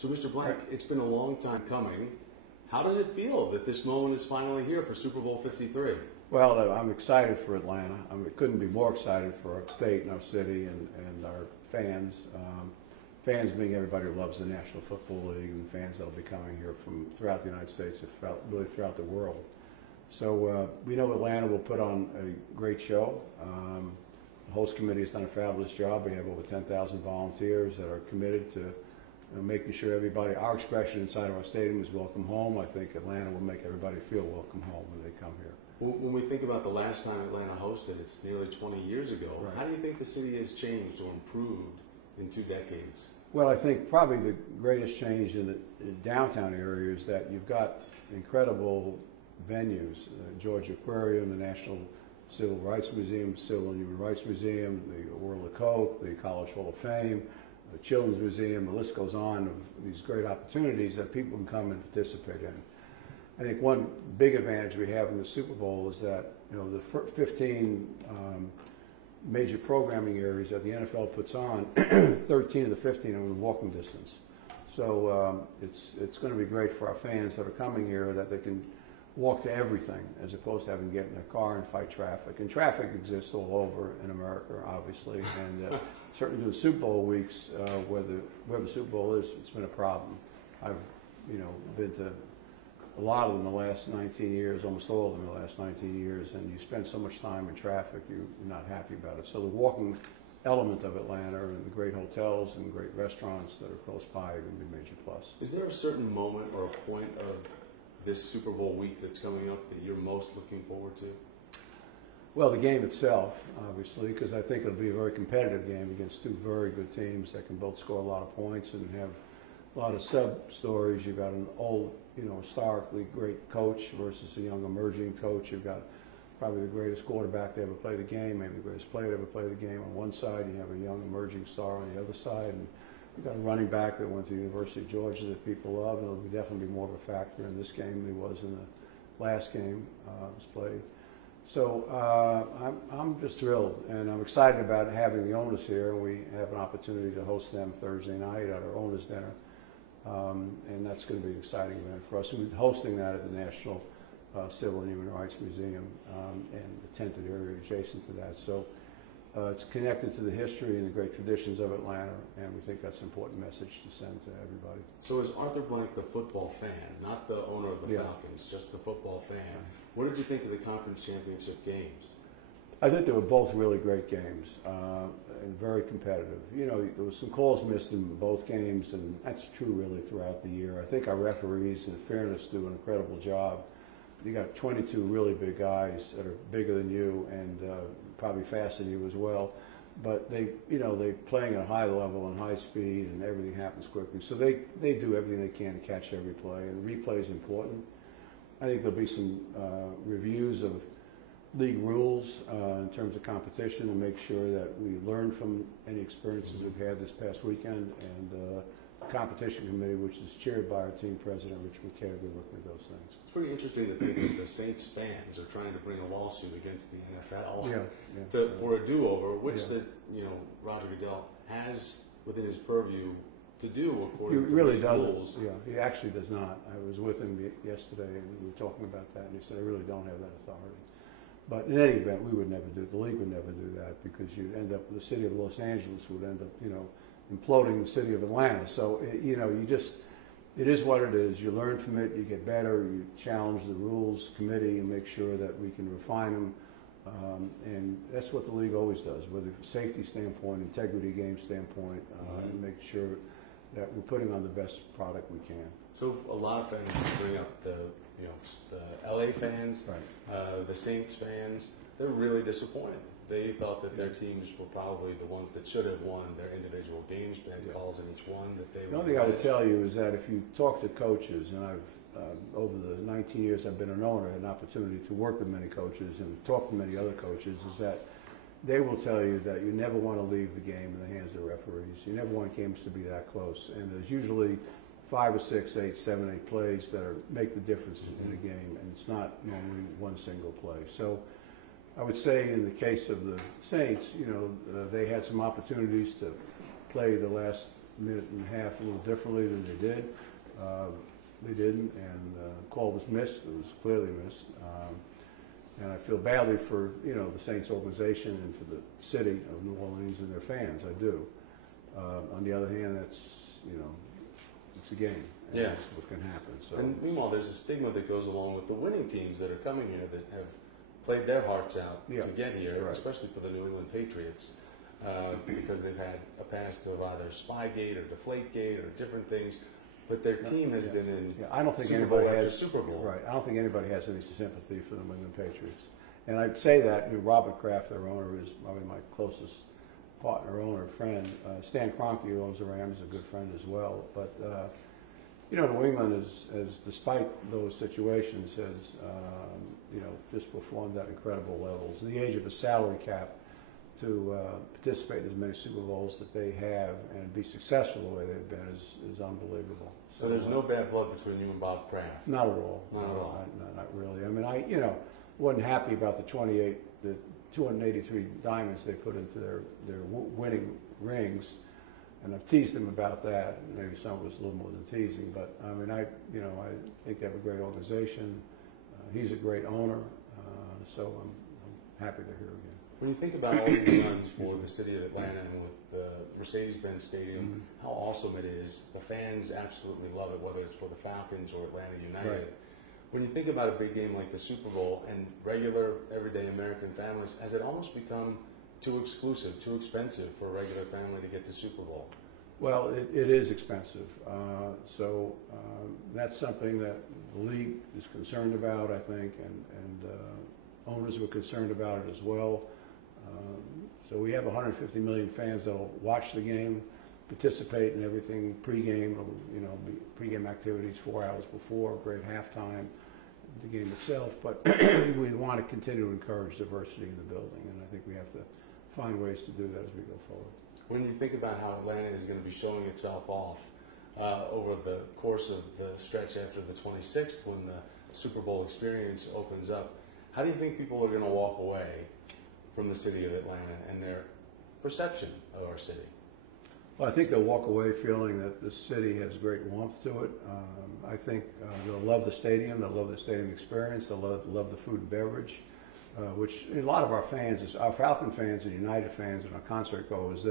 So, Mr. Blank, it's been a long time coming. How does it feel that this moment is finally here for Super Bowl 53? Well, I'm excited for Atlanta. I mean, couldn't be more excited for our state and our city and our fans. Fans being everybody who loves the National Football League, and fans that will be coming here from throughout the United States and really throughout the world. So we know Atlanta will put on a great show. The host committee has done a fabulous job. We have over 10,000 volunteers that are committed to making sure everybody, our expression inside of our stadium is welcome home. I think Atlanta will make everybody feel welcome home when they come here. When we think about the last time Atlanta hosted, it's nearly 20 years ago. Right. How do you think the city has changed or improved in 2 decades? Well, I think probably the greatest change in the downtown area is that you've got incredible venues, George Aquarium, the National Civil Rights Museum, Civil and Human Rights Museum, the World of Coke, the College Hall of Fame, the Children's Museum, the list goes on of these great opportunities that people can come and participate in. I think one big advantage we have in the Super Bowl is that the 15 major programming areas that the NFL puts on, 13 of the 15 are in walking distance. So it's going to be great for our fans that are coming here that they can walk to everything as opposed to having to get in their car and fight traffic. And traffic exists all over in America, obviously, and certainly during Super Bowl weeks, where the Super Bowl is, it's been a problem. I've been to a lot of them in the last 19 years, almost all of them in the last 19 years, and you spend so much time in traffic, you're not happy about it. So the walking element of Atlanta and the great hotels and great restaurants that are close by are going to be a major plus. Is there a certain moment or a point of this Super Bowl week that's coming up that you're most looking forward to? Well, the game itself, obviously, because I think it'll be a very competitive game against 2 very good teams that can both score a lot of points and have a lot of sub-stories. You've got an old, historically great coach versus a young emerging coach. You've got probably the greatest quarterback to ever play the game, maybe the greatest player to ever play the game on one side. You have a young emerging star on the other side. And you've got a running back that went to the University of Georgia that people love, and it'll definitely be more of a factor in this game than he was in the last game was played. So I'm just thrilled, and I'm excited about having the owners here, and we have an opportunity to host them Thursday night at our owners' dinner. And that's going to be an exciting event for us. We're hosting that at the National Civil and Human Rights Museum and the tented area adjacent to that. So it's connected to the history and the great traditions of Atlanta, and we think that's an important message to send to everybody. So is Arthur Blank the football fan, not the owner of the Falcons, just the football fan? What did you think of the conference championship games? I think they were both really great games and very competitive. There was some calls missed in both games, and that's true really throughout the year. I think our referees, in fairness, do an incredible job. You got 22 really big guys that are bigger than you and probably faster than you as well. But they playing at a high level and high speed, and everything happens quickly. So they do everything they can to catch every play, and the replay is important. I think there'll be some reviews of league rules in terms of competition and make sure that we learn from any experiences we've had this past weekend, and the competition committee, which is chaired by our team president, Rich McKay, will be looking at those things. It's pretty interesting to think that the Saints fans are trying to bring a lawsuit against the NFL for a do-over, which Roger Goodell has within his purview to do according to the rules. Yeah, he actually does not. I was with him yesterday, and we were talking about that, and he said, I really don't have that authority. But in any event, we would never do it. The league would never do that, because you'd end up, the city of Los Angeles would end up, imploding the city of Atlanta. So, it is what it is. You learn from it, you get better, you challenge the rules committee and make sure that we can refine them. And that's what the league always does, whether from a safety standpoint, integrity game standpoint, and make sure that we're putting on the best product we can. So a lot of fans bring up the LA fans, the Saints fans. They're really disappointed. They thought that their teams were probably the ones that should have won their individual games, bad calls in each one. The only thing I would tell you is that if you talk to coaches, and I've over the 19 years I've been an owner, I had an opportunity to work with many coaches and talk to many other coaches, is that they will tell you that you never want to leave the game in the hands of the referees. You never want games to be that close, and there's usually 5 or 6, 8, 7, 8 plays that make the difference in a game, and it's not normally one single play. So I would say in the case of the Saints, they had some opportunities to play the last minute and a half a little differently than they did. They didn't, and the call was missed. It was clearly missed. And I feel badly for, you know, the Saints organization and for the city of New Orleans and their fans. I do. On the other hand, that's, you know, it's a game. And that's what can happen. So. And meanwhile, there's a stigma that goes along with the winning teams that are coming here that have played their hearts out to get here, especially for the New England Patriots, because they've had a past of either Spygate or Deflategate or different things. But their team has been in I don't think Super anybody Bowl has Super Bowl. Right. I don't think anybody has any sympathy for the New England Patriots. And I'd say that, you know, Robert Kraft, their owner, is probably my closest partner, owner, friend. Stan Kroenke, who owns the Rams, is a good friend as well. But you know, New England has, despite those situations, has you know, just performed at incredible levels. In the age of a salary cap, to participate in as many Super Bowls that they have and be successful the way they've been is unbelievable. So there's no bad blood between you and Bob Kraft? Not at all. Not at all. Not really. I mean, you know, wasn't happy about the 283 diamonds they put into their winning rings, and I've teased them about that. Maybe some of it's a little more than teasing, but I mean, I think they have a great organization. He's a great owner, so I'm happy they're here again. When you think about all the runs for the city of Atlanta and with the Mercedes-Benz Stadium, how awesome it is. The fans absolutely love it, whether it's for the Falcons or Atlanta United. Right. When you think about a big game like the Super Bowl and regular, everyday American families, has it almost become too exclusive, too expensive for a regular family to get the Super Bowl? Well, it is expensive. So that's something that the league is concerned about, I think, and owners were concerned about it as well. So we have 150 million fans that will watch the game, participate in everything pregame, you know, pregame activities 4 hours before, great halftime, the game itself. But we want to continue to encourage diversity in the building, and I think we have to find ways to do that as we go forward. When you think about how Atlanta is going to be showing itself off over the course of the stretch after the 26th, when the Super Bowl experience opens up, how do you think people are going to walk away from the city of Atlanta and their perception of our city? Well, I think they'll walk away feeling that the city has great warmth to it. I think they'll love the stadium. They'll love the stadium experience. They'll love the food and beverage, which a lot of our fans, our Falcon fans and United fans and our concert goers,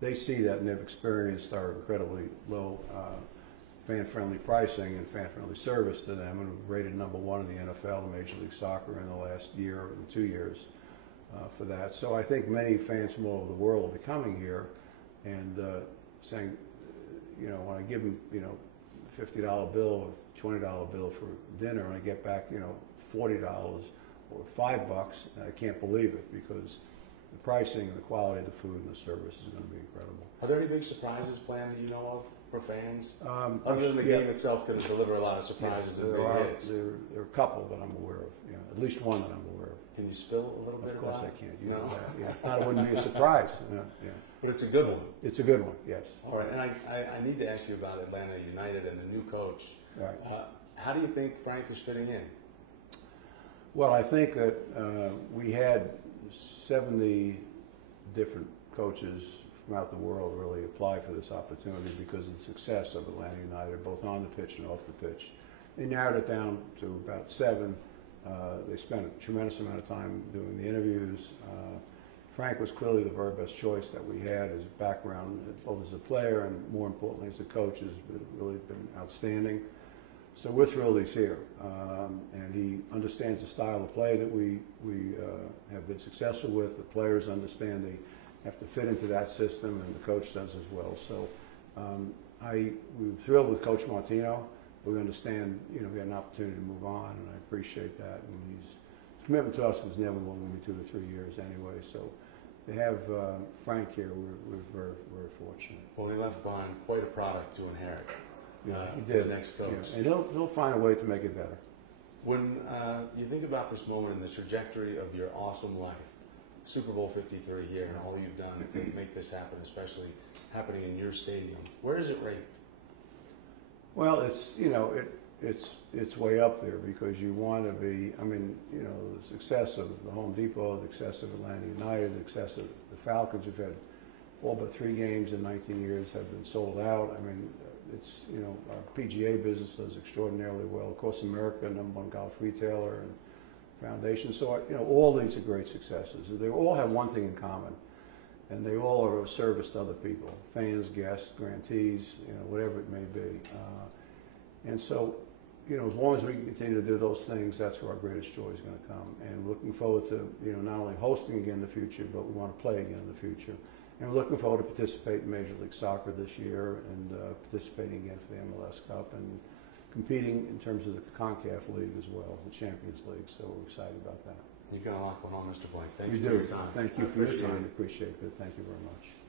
they see that and they've experienced our incredibly low fan-friendly pricing and fan-friendly service to them, and we've rated #1 in the NFL and Major League Soccer in the last year and 2 years for that. So I think many fans from all over the world will be coming here and saying, you know, when I give them, you know, $50 bill or $20 bill for dinner, and I get back, you know, $40 or $5, I can't believe it, because the pricing and the quality of the food and the service is going to be incredible. Are there any big surprises planned that you know of for fans? Other than the game itself going to deliver a lot of surprises and big hits. There are a couple that I'm aware of, you know, at least one that I'm aware of. Can you spill a little bit about it? Of course I can't. You know that. Yeah. If not, it wouldn't be a surprise. Yeah. But it's a good one. It's a good one, yes. All right, and I need to ask you about Atlanta United and the new coach. Right. How do you think Frank is fitting in? Well, I think that we had 70 different coaches throughout the world really apply for this opportunity because of the success of Atlanta United, both on the pitch and off the pitch. They narrowed it down to about 7. They spent a tremendous amount of time doing the interviews. Frank was clearly the very best choice that we had. His background, both as a player and more importantly as a coach, has really been outstanding. So we're thrilled he's here, and he understands the style of play that we have been successful with. The players understand they have to fit into that system, and the coach does as well. So we're thrilled with Coach Martino. We understand, you know, we had an opportunity to move on, and I appreciate that. And his commitment to us was never more than 2 to 3 years anyway. So to have Frank here, we're very, very fortunate. Well, he left behind quite a product to inherit. Yeah, he did. The next coach. Yeah. And he'll find a way to make it better. When you think about this moment and the trajectory of your awesome life, Super Bowl 53 here and all you've done to make this happen, especially happening in your stadium, where is it ranked? Well, it's, you know, it's way up there because you want to be, I mean, you know, the success of the Home Depot, the success of Atlanta United, the success of the Falcons. We've had all but 3 games in 19 years have been sold out. I mean, it's, you know, our PGA business does extraordinarily well. Of course, America, #1 golf retailer and foundation. So, you know, all these are great successes. They all have one thing in common, and they all are of service to other people, fans, guests, grantees, you know, whatever it may be. And so, you know, as long as we can continue to do those things, that's where our greatest joy is going to come. And looking forward to, you know, not only hosting again in the future, but we want to play again in the future. And we're looking forward to participate in Major League Soccer this year and participating again for the MLS Cup and competing in terms of the CONCACAF League as well, the Champions League. So we're excited about that. You've got a lot going on, Mr. Blank. Thank You you for do. your time. Thank you for your time. Appreciate it. Thank you very much.